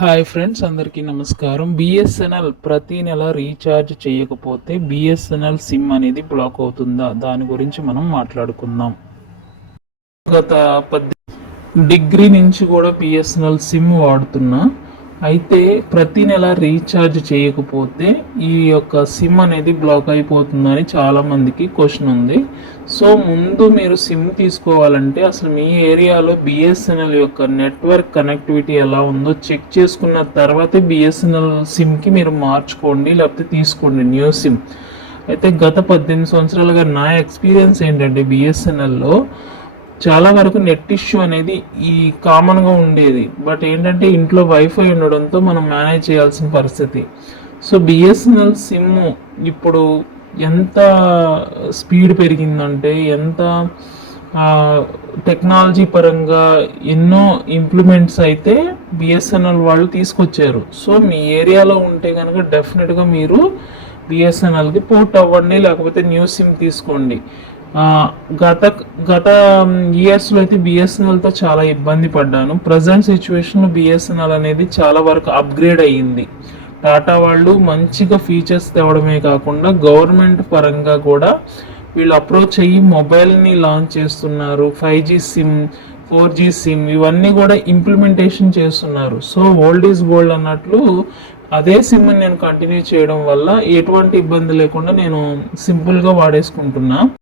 Hi friends, అందరికీ నమస్కారం. BSNL ప్రతి నెల రీఛార్జ్ చేయకపోతే బిఎస్ఎన్ఎల్ సిమ్ అనేది బ్లాక్ అవుతుందా, దాని గురించి మనం మాట్లాడుకుందాం. గత డిగ్రీ నుంచి కూడా బిఎస్ఎన్ఎల్ సిమ్ వాడుతున్నా. అయితే ప్రతి నెల రీఛార్జ్ చేయకపోతే ఈ యొక్క సిమ్ అనేది బ్లాక్ అయిపోతుందని చాలామందికి క్వశ్చన్ ఉంది. సో ముందు మీరు సిమ్ తీసుకోవాలంటే అసలు మీ ఏరియాలో బిఎస్ఎన్ఎల్ యొక్క నెట్వర్క్ కనెక్టివిటీ ఎలా ఉందో చెక్ చేసుకున్న తర్వాతే బిఎస్ఎన్ఎల్ సిమ్కి మీరు మార్చుకోండి, లేకపోతే తీసుకోండి న్యూ సిమ్. అయితే గత 18 సంవత్సరాలుగా నా ఎక్స్పీరియన్స్ ఏంటంటే బిఎస్ఎన్ఎల్లో చాలా వరకు నెట్ ఇష్యూ అనేది ఈ కామన్గా ఉండేది. బట్ ఏంటంటే ఇంట్లో వైఫై ఉండడంతో మనం మేనేజ్ చేయాల్సిన పరిస్థితి. సో బిఎస్ఎన్ఎల్ సిమ్ ఇప్పుడు ఎంత స్పీడ్ పెరిగిందంటే, ఎంత టెక్నాలజీ పరంగా ఎన్నో ఇంప్లిమెంట్స్ అయితే బిఎస్ఎన్ఎల్ వాళ్ళు తీసుకొచ్చారు. సో మీ ఏరియాలో ఉంటే కనుక డెఫినెట్గా మీరు బిఎస్ఎన్ఎల్కి పోర్ట్ అవ్వండి, లేకపోతే న్యూ సిమ్ తీసుకోండి. గత గత ఇయర్స్లో అయితే బిఎస్ఎన్ఎల్తో చాలా ఇబ్బంది పడ్డాను. ప్రజెంట్ సిచ్యువేషన్లో బిఎస్ఎన్ఎల్ అనేది చాలా వరకు అప్గ్రేడ్ అయ్యింది. టాటా వాళ్ళు మంచిగా ఫీచర్స్ తేవడమే కాకుండా గవర్నమెంట్ పరంగా కూడా వీళ్ళు అప్రోచ్ అయ్యి మొబైల్ని లాంచ్ చేస్తున్నారు. 5G సిమ్, 4G సిమ్ ఇవన్నీ కూడా ఇంప్లిమెంటేషన్ చేస్తున్నారు. సో ఓల్డ్ ఈజ్ గోల్డ్ అన్నట్లు అదే సిమ్ని నేను కంటిన్యూ చేయడం వల్ల ఎటువంటి ఇబ్బంది లేకుండా నేను సింపుల్గా వాడేసుకుంటున్నా.